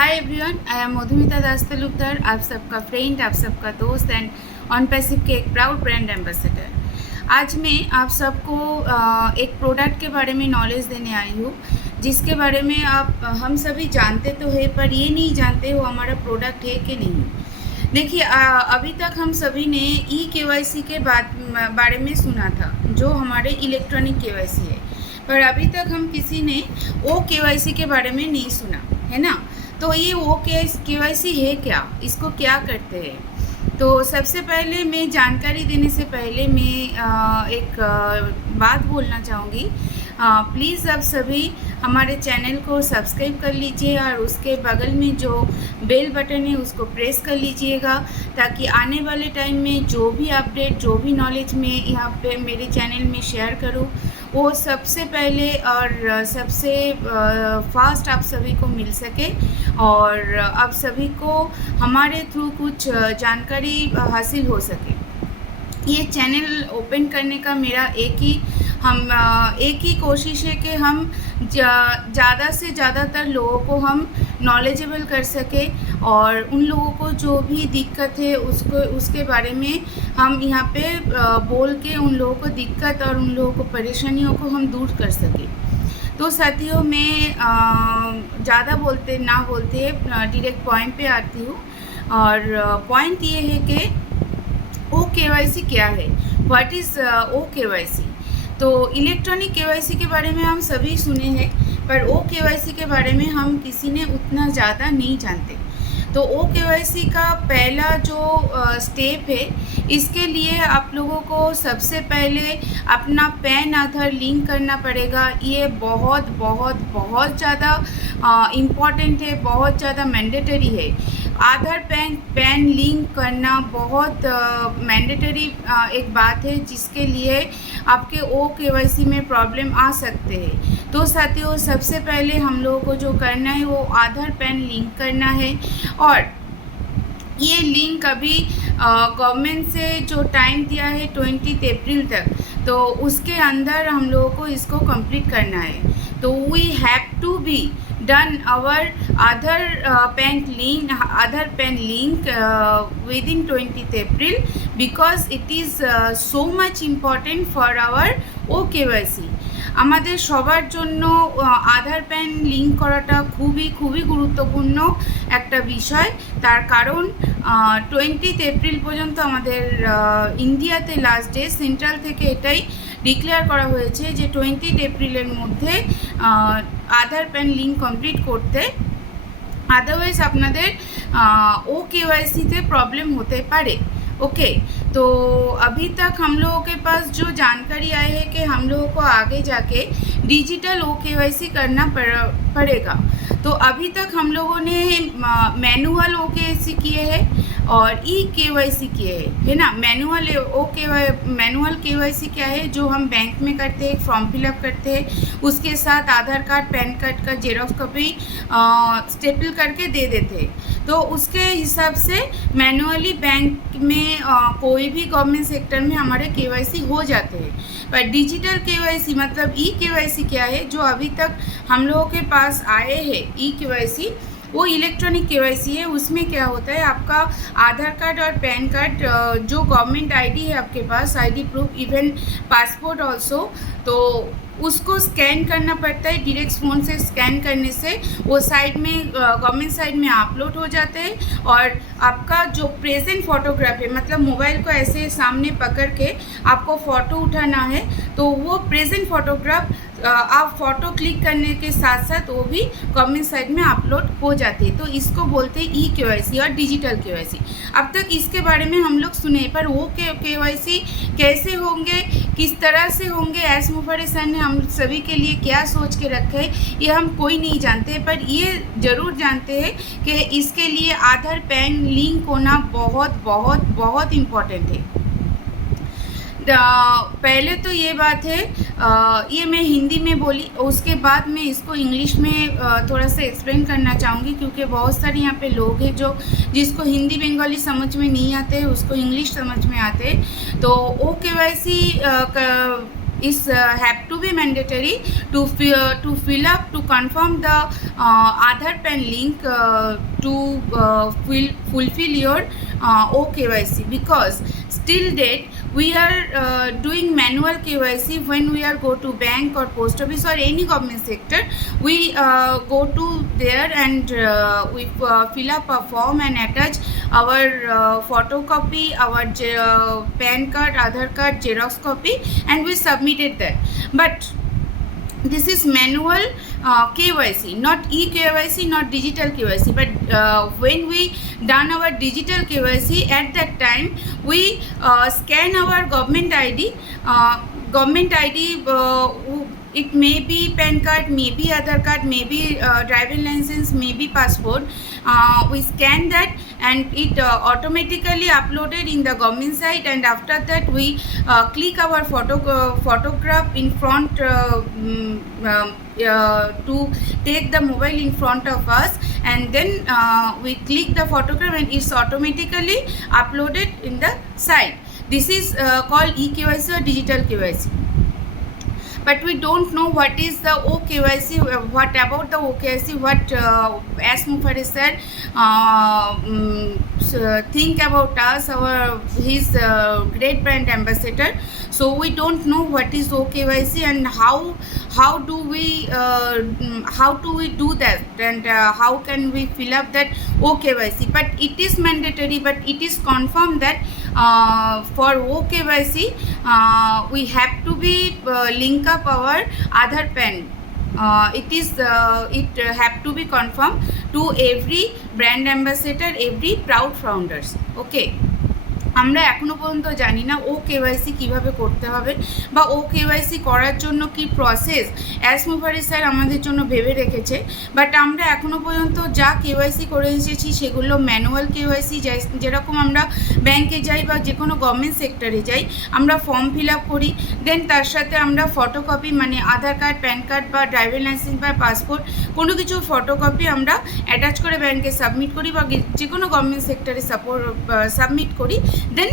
Hi everyone, I am Madhumita Das Talukdar, आप सबका friend, आप सबका दोस्त एंड ऑन पैसिव के एक प्राउड ब्रांड एम्बेसडर। आज मैं आप सबको एक प्रोडक्ट के बारे में नॉलेज देने आई हूँ, जिसके बारे में हम सभी जानते तो है, पर ये नहीं जानते वो हमारा प्रोडक्ट है कि नहीं। देखिए, अभी तक हम सभी ने KYC के बारे में सुना था, जो हमारे इलेक्ट्रॉनिक KYC है, पर अभी तक हम किसी ने KYC के बारे में नहीं सुना है ना। तो ये KYC है क्या, इसको क्या करते हैं। तो सबसे पहले मैं जानकारी देने से पहले मैं एक बात बोलना चाहूँगी। प्लीज़ आप सभी हमारे चैनल को सब्सक्राइब कर लीजिए और उसके बगल में जो बेल बटन है उसको प्रेस कर लीजिएगा, ताकि आने वाले टाइम में जो भी अपडेट, जो भी नॉलेज मैं यहाँ पे मेरे चैनल में शेयर करूँ, वो सबसे पहले और सबसे फास्ट आप सभी को मिल सके और आप सभी को हमारे थ्रू कुछ जानकारी हासिल हो सके। ये चैनल ओपन करने का मेरा एक ही कोशिश है कि हम ज़्यादा से ज़्यादातर लोगों को हम नॉलेजेबल कर सके और उन लोगों को जो भी दिक्कत है उसके बारे में हम यहाँ पे बोल के उन लोगों को दिक्कत और उन लोगों को परेशानियों को हम दूर कर सके। तो साथियों, मैं ज़्यादा ना बोलते डायरेक्ट पॉइंट पे आती हूँ और पॉइंट ये है कि KYC क्या है, व्हाट इज़ KYC। तो इलेक्ट्रॉनिक KYC के बारे में हम सभी सुने हैं, पर KYC के बारे में हम किसी ने उतना ज़्यादा नहीं जानते। तो KYC का पहला जो स्टेप है, इसके लिए आप लोगों को सबसे पहले अपना पैन आधार लिंक करना पड़ेगा। ये बहुत बहुत बहुत ज़्यादा इम्पॉर्टेंट है, बहुत ज़्यादा मैंडेटरी है। आधार पैन लिंक करना बहुत मैंडेटरी एक बात है, जिसके लिए आपके KYC में प्रॉब्लम आ सकते हैं। तो साथियों, सबसे पहले हम लोगों को जो करना है वो आधार पैन लिंक करना है और ये लिंक अभी गवर्नमेंट से जो टाइम दिया है 20 अप्रैल तक, तो उसके अंदर हम लोगों को इसको कंप्लीट करना है। तो we have to be done our Aadhaar PAN link within 20th April, because it is so much important for our KYC। আমাদের সবার জন্য আধার প্যান লিঙ্ক করাটা খুবই খুবই গুরুত্বপূর্ণ একটা বিষয়। তার কারণ 20th এপ্রিল পর্যন্ত আমাদের ইন্ডিয়াতে লাস্ট ডে, সেন্ট্রাল থেকে এটাই ডিক্লেয়ার করা হয়েছে যে 20th এপ্রিলের মধ্যে আধার প্যান লিঙ্ক কমপ্লিট করতে, আদারওয়াইজ আপনাদের KYCতে प्रॉब्लम होते पारे। ओके, तो अभी तक हम लोगों के पास जो जानकारी आई है कि हम लोगों को आगे जाके डिजिटल KYC करना पड़ेगा। तो अभी तक हम लोगों ने मैनुअल KYC किए हैं और KYC किए है ना। मैनुअल KYC क्या है, जो हम बैंक में करते हैं, फॉर्म फिलअप करते हैं, उसके साथ आधार कार्ड, पैन कार्ड का जेरॉक्स कॉपी स्टेपल करके दे देते हैं। तो उसके हिसाब से मैनुअली बैंक में कोई भी गवर्नमेंट सेक्टर में हमारे KYC हो जाते हैं। पर डिजिटल KYC मतलब KYC क्या है, जो अभी तक हम लोगों के पास आए हैं KYC, वो इलेक्ट्रॉनिक KYC है। उसमें क्या होता है, आपका आधार कार्ड और पैन कार्ड, जो गवर्नमेंट ID है आपके पास, ID proof, even passport also, तो उसको स्कैन करना पड़ता है। डायरेक्ट फ़ोन से स्कैन करने से वो साइड में, गवर्नमेंट साइड में अपलोड हो जाते हैं और आपका जो प्रेजेंट फ़ोटोग्राफ है, मतलब मोबाइल को ऐसे सामने पकड़ के आपको फ़ोटो उठाना है, तो वो प्रेजेंट फ़ोटोग्राफ आप फ़ोटो क्लिक करने के साथ साथ वो भी गवर्नमेंट साइड में अपलोड हो जाती है। तो इसको बोलते हैं KYC और डिजिटल KYC। अब तक इसके बारे में हम लोग सुने, पर वो KYC कैसे होंगे, किस तरह से होंगे, एस मुफर्रे सर ने हम सभी के लिए क्या सोच के रखे है, ये हम कोई नहीं जानते। पर ये ज़रूर जानते हैं कि इसके लिए आधार पैन लिंक होना बहुत बहुत बहुत इम्पॉर्टेंट है। पहले तो ये बात है, ये मैं हिंदी में बोली, उसके बाद मैं इसको इंग्लिश में थोड़ा सा एक्सप्लेन करना चाहूँगी, क्योंकि बहुत सारे यहाँ पे लोग हैं जिसको हिंदी बंगाली समझ में नहीं आते, उसको इंग्लिश समझ में आते। तो KYC is have to be mandatory to fill up to confirm the Aadhaar PAN link to fulfill your OKYC, because still date we are doing manual KYC when we are go to bank or post office or any government sector. We go to there and we fill up a form and attach our photocopy, our PAN card, Aadhaar card, Xerox copy, and we submitted that. But this is manual KYC, not e-KYC, not digital KYC. But when we done our digital KYC, at that time we scan our government ID. It may be PAN card, maybe Aadhaar card, maybe driving license, maybe passport. We scan that and it automatically uploaded in the government site, and after that we click our photograph in front to take the mobile in front of us, and then we click the photograph and it's automatically uploaded in the site. This is called e-KYC or digital KYC. But we don't know what is the OKYC, what about the OKYC, what as Mufaris said, think about us, his great brand ambassador. So we don't know what is OKYC and how do we do that, and how can we fill up that OKYC. But it is mandatory, but it is confirmed that for OKYC we have to be link up our Aadhaar PAN. It have to be confirmed to every brand ambassador, every proud founders. Okay. আমরা এখনও পর্যন্ত জানি না OKYC কীভাবে করতে হবে বা OKYC করার জন্য কি প্রসেস অ্যাস মুফারিস স্যার আমাদের জন্য ভেবে রেখেছে। বাট আমরা এখনও পর্যন্ত যা KYC করে এসেছি সেগুলো ম্যানুয়াল KYC, যেরকম আমরা ব্যাংকে যাই বা যে কোনো গভর্নমেন্ট সেক্টরে যাই, আমরা ফর্ম ফিল আপ করি, দেন তার সাথে আমরা ফটোকপি মানে আধার কার্ড, প্যান কার্ড বা ড্রাইভিং লাইসেন্স বা পাসপোর্ট কোনো কিছু ফটোকপি আমরা অ্যাটাচ করে ব্যাংকে সাবমিট করি বা যে কোনো গভর্নমেন্ট সেক্টরে সাবমিট করি, দেন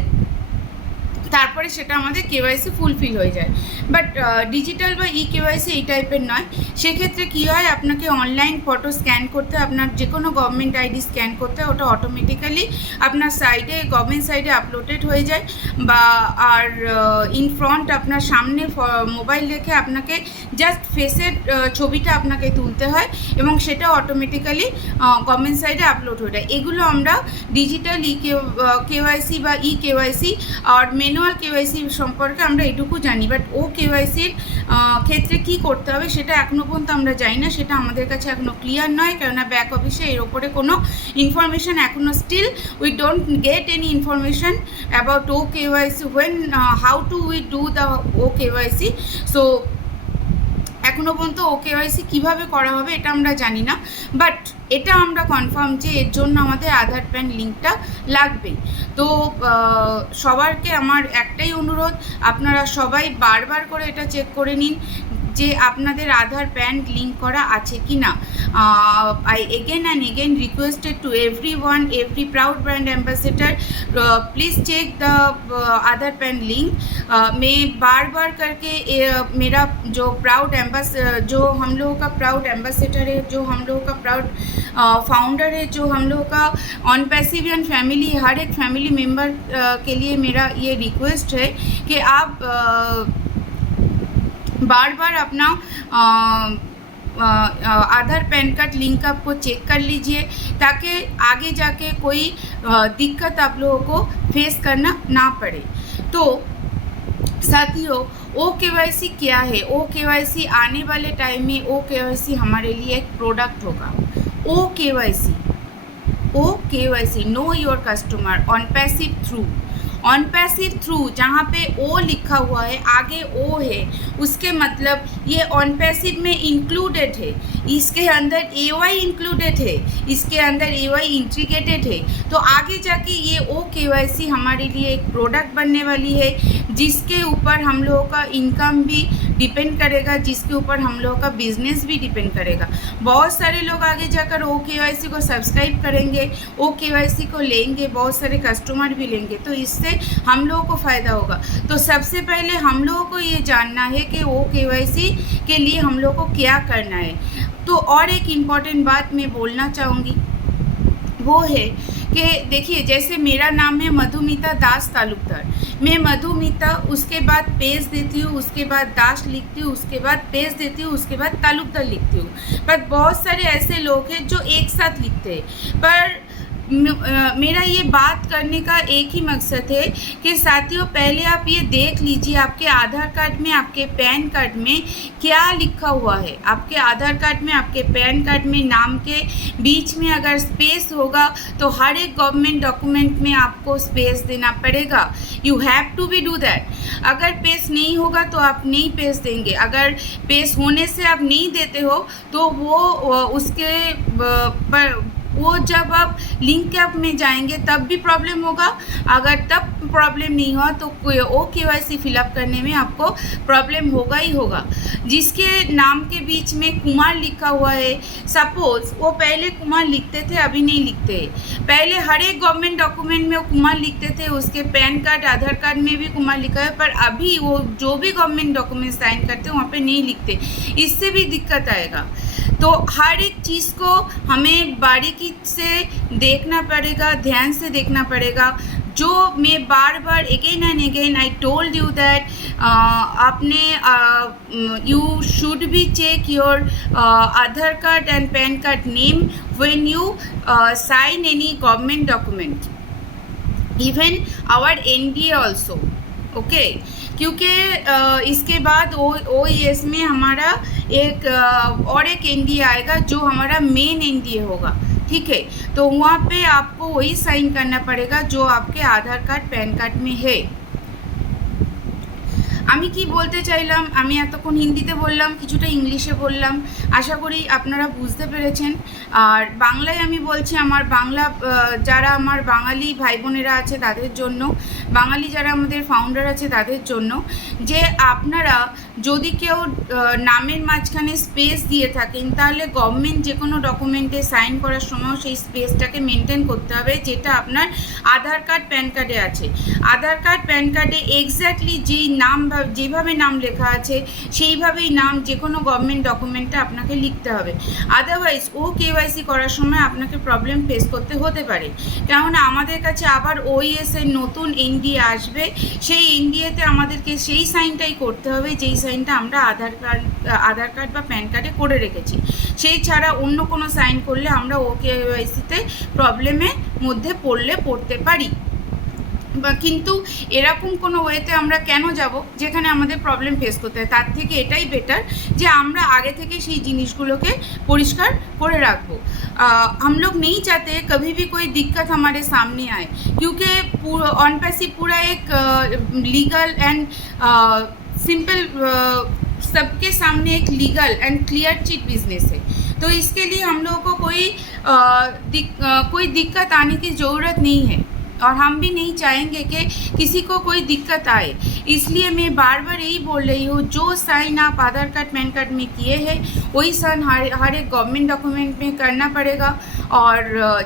তারপরে সেটা আমাদের কেওয়াইসি ফুলফিল হয়ে যায়। বাট ডিজিটাল বা ই-KYC এই টাইপের নয়। সেক্ষেত্রে কী হয়, আপনাকে অনলাইন ফটো স্ক্যান করতে, আপনার যে কোনো গভর্নমেন্ট আইডি স্ক্যান করতে, ওটা অটোমেটিক্যালি আপনার সাইডে গভর্নমেন্ট সাইডে আপলোডেড হয়ে যায়। বা আর ইন ফ্রন্ট আপনার সামনে মোবাইল রেখে আপনাকে জাস্ট ফেসের ছবিটা আপনাকে তুলতে হয় এবং সেটা অটোমেটিক্যালি গভর্নমেন্ট সাইডে আপলোড হয়ে যায়। এগুলো আমরা ডিজিটাল KYC বা ই-KYC আর ম্যানুয়াল KYC সম্পর্কে আমরা এটুকু জানি। বাট OKYCর ক্ষেত্রে কি করতে হবে সেটা এখনও পর্যন্ত আমরা জানি না, সেটা আমাদের কাছে এখনও ক্লিয়ার নয়, কেননা ব্যাক অফিসে এর ওপরে কোনো ইনফরমেশান এখনও still we don't get any information about OKYC when how to we do the OKYC. So এখনও পর্যন্ত OKYC কীভাবে করা হবে এটা আমরা জানি না। বাট এটা আমরা কনফার্ম যে এর জন্য আমাদের আধার প্যান লিঙ্কটা লাগবেই। তো সবারকে আমার একটাই অনুরোধ, আপনারা সবাই বারবার করে এটা চেক করে নিন যে আপনাদের আধার প্যান লিঙ্ক করা আছে কি না। I again and again requested to everyone, every proud brand ambassador, please check the Aadhaar PAN link। मैं बार बार करके मेरा जो प्राउड जो हम लोगों का प्राउड एम्बेसडर है, जो हम लोगों का प्राउड फाउंडर है, जो हम लोगों का ऑन पैसिवियन फैमिली, हर एक फैमिली मेम्बर के लिए मेरा ये रिक्वेस्ट है कि आप बार बार अपना आधार पैन कार्ड लिंक अप को चेक कर लीजिए, ताकि आगे जाके कोई दिक्कत आप लोगों को फेस करना ना पड़े। तो साथियों, OKYC क्या है? OKYC आने वाले टाइम में OKYC हमारे लिए एक प्रोडक्ट होगा। OKYC know your customer on passive through, on passive through जहाँ पे O लिखा हुआ है, आगे O है, उसके मतलब ये ऑन पैसिव में इंक्लूडेड है, इसके अंदर AY इंक्लूडेड है, इसके अंदर AY इंटीग्रेटेड है। तो आगे जाके ये OKYC हमारे लिए एक प्रोडक्ट बनने वाली है, जिसके ऊपर हम लोगों का इनकम भी डिपेंड करेगा, जिसके ऊपर हम लोगों का बिजनेस भी डिपेंड करेगा। बहुत सारे लोग आगे जाकर OKYC को सब्सक्राइब करेंगे, OKYC को लेंगे, बहुत सारे कस्टमर भी लेंगे। तो इससे हम लोगों को फ़ायदा होगा। तो सबसे पहले हम लोगों को ये जानना है कि वो KYC के लिए हम लोगों को क्या करना है। तो और एक इम्पॉर्टेंट बात मैं बोलना चाहूँगी, वो है कि देखिए, जैसे मेरा नाम है मधुमिता दास तालुकदार, मैं मधुमिता, उसके बाद पेज देती हूँ, उसके बाद दास लिखती हूँ, उसके बाद पेज देती हूँ, उसके बाद तालुकदार लिखती हूँ। पर बहुत सारे ऐसे लोग हैं जो एक साथ लिखते हैं। पर मेरा ये बात करने का एक ही मकसद है कि साथियों, पहले आप ये देख लीजिए आपके आधार कार्ड में, आपके पैन कार्ड में क्या लिखा हुआ है। आपके आधार कार्ड में, आपके पैन कार्ड में नाम के बीच में अगर स्पेस होगा तो हर एक गवर्नमेंट डॉक्यूमेंट में आपको स्पेस देना पड़ेगा। You have to be do that. अगर पेस नहीं होगा तो आप नहीं पेस देंगे। अगर पेस होने से आप नहीं देते हो तो वो जब आप लिंक ऐप में जाएंगे तब भी प्रॉब्लम होगा। अगर तब प्रॉब्लम नहीं हुआ तो KYC फिलअप करने में आपको प्रॉब्लम होगा ही होगा। जिसके नाम के बीच में कुमार लिखा हुआ है, सपोज वो पहले कुमार लिखते थे, अभी नहीं लिखते। पहले हर एक गवर्नमेंट डॉक्यूमेंट में वो कुमार लिखते थे, उसके पैन कार्ड, आधार कार्ड में भी कुमार लिखा है, पर अभी वो जो भी गवर्नमेंट डॉक्यूमेंट साइन करते हैं वहाँ पे नहीं लिखते। इससे भी दिक्कत आएगा। तो हर एक चीज़ को हमें बारीकी से देखना पड़ेगा, ध्यान से देखना पड़ेगा। जो मैं बार बार again and again I told you that आपने you should be check your Aadhaar card and PAN card name when you sign any government document, even our NDA also, okay. क्योंकि इसके बाद OES में हमारा एक और एक NDA आएगा जो हमारा मेन NDA होगा, ठीक है। तो वहाँ पे आपको वही साइन करना पड़ेगा जो आपके आधार कार्ड पैन कार्ड में है। আমি কি বলতে চাইলাম, আমি এতক্ষণ হিন্দিতে বললাম, কিছুটা ইংলিশে বললাম, আশা করি আপনারা বুঝতে পেরেছেন। আর বাংলায় আমি বলছি, আমার বাংলা যারা আমার বাঙালি ভাই বোনেরা আছে তাদের জন্য, বাঙালি যারা আমাদের ফাউন্ডার আছে তাদের জন্য, যে আপনারা যদি কেউ নামের মাঝখানে স্পেস দিয়ে থাকেন তাহলে গভর্নমেন্ট যে কোনো ডকুমেন্টে সাইন করার সময় সেই স্পেসটাকে মেনটেন করতে হবে, যেটা আপনার আধার কার্ড প্যান কার্ডে আছে। আধার কার্ড প্যান কার্ডে এক্স্যাক্টলি যেই নাম যেভাবে নাম লেখা আছে সেইভাবেই নাম যে কোনো গভর্নমেন্ট ডকুমেন্টে আপনাকে লিখতে হবে। আদারওয়াইজ KYC করার সময় আপনাকে প্রবলেম ফেস করতে হতে পারে, কেননা আমাদের কাছে আবার OES এর নতুন NDA আসবে। সেই NDAতে আমাদেরকে সেই সাইনটাই করতে হবে যেই সাইনটা আমরা আধার কার্ড বা প্যান কার্ডে করে রেখেছি। সেই ছাড়া অন্য কোনো সাইন করলে আমরা KYCতে প্রবলেমের মধ্যে পড়তে পারি। কিন্তু এরকম কোনো ওয়েতে আমরা কেন যাব যেখানে আমাদের প্রবলেম ফেস করতে হয়? তার থেকে এটাই বেটার যে আমরা আগে থেকে সেই জিনিসগুলোকে পরিষ্কার করে রাখবো। हम लोग नहीं चाहते कभी भी कोई दिक्कत हमारे सामने आए, क्योंकि ऑन पैसिव पूरा एक लीगल एंड सिंपल सबके सामने एक legal and clear chit business है। तो इसके लिए हम लोगों को कोई दिक्कत आने की ज़रूरत नहीं है, और हम भी नहीं चाहेंगे कि किसी को कोई दिक्कत आए। इसलिए मैं बार बार यही बोल रही हूँ, जो साइन आप आधार कार्ड पैन कार्ड में किए हैं वही साइन हर एक गवर्नमेंट डॉक्यूमेंट में करना पड़ेगा, और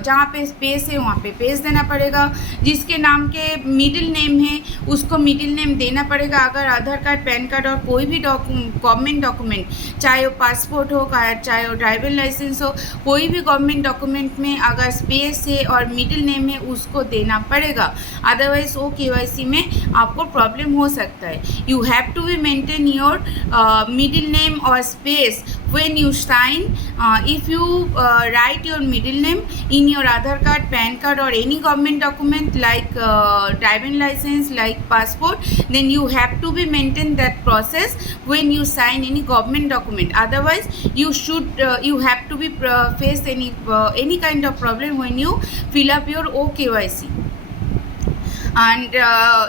जहाँ पे स्पेस है वहाँ पे पेज देना पड़ेगा। जिसके नाम के मिडिल नेम है उसको मिडिल नेम देना पड़ेगा। अगर आधार कार्ड पैन कार्ड और कोई भी गवर्नमेंट डॉक्यूमेंट, चाहे वो पासपोर्ट हो, चाहे वो ड्राइविंग लाइसेंस हो, कोई भी गवर्नमेंट डॉक्यूमेंट में अगर स्पेस है और मिडिल नेम है उसको देना पड़ेगा। अदरवाइज KYC में आपको प्रॉब्लम हो सकता है। You have to be maintain your middle name और space when you sign. If you write your middle name in your Aadhaar card, PAN card or any government document like driving license, like passport, then you have to be maintain that process when you sign any government document. Otherwise you have to be face any kind of problem when you fill up your KYC, and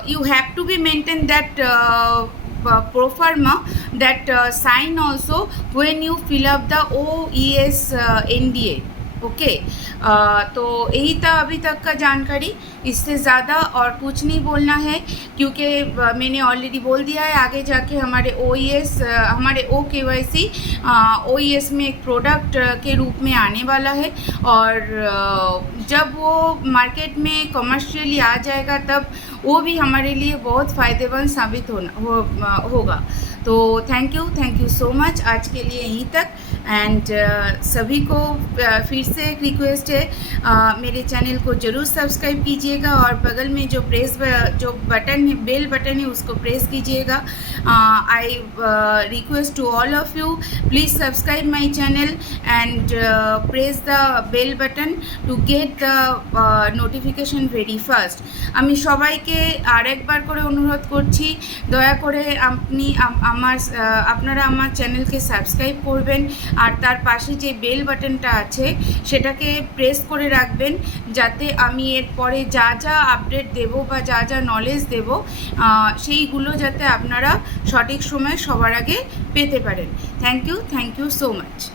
you have to be maintain that pro forma, that sign also when you fill up the OES NDA. Okay. तो यही था अभी तक का जानकारी, इससे ज़्यादा और कुछ नहीं बोलना है, क्योंकि मैंने ऑलरेडी बोल दिया है आगे जाके हमारे OES हमारे OKYC OES में एक प्रोडक्ट के रूप में आने वाला है, और जब वो मार्केट में कमर्शियली आ जाएगा तब वो भी हमारे लिए बहुत फ़ायदेमंद साबित होगा। तो थैंक यू सो मच, आज के लिए यहीं तक। एंड सभी को फिर से एक रिक्वेस्ट है, मेरे चैनल को ज़रूर सब्सक्राइब कीजिएगा, और बगल में जो बटन है, बेल बटन है, उसको प्रेस कीजिएगा। I request to all of you, please subscribe my channel and press the bell button to get the notification very fast. আমি সবাইকে আরেকবার করে অনুরোধ করছি, দয়া করে আপনারা আমার চ্যানেলকে সাবস্ক্রাইব করবেন, আর তার পাশে যে বেল বাটনটা আছে সেটাকে প্রেস করে রাখবেন, যাতে আমি এরপরে যা যা আপডেট দেব বা যা যা নলেজ দেব সেইগুলো যাতে আপনারা সঠিক সময়ে সবার আগে পেতে পারেন। Thank you so much.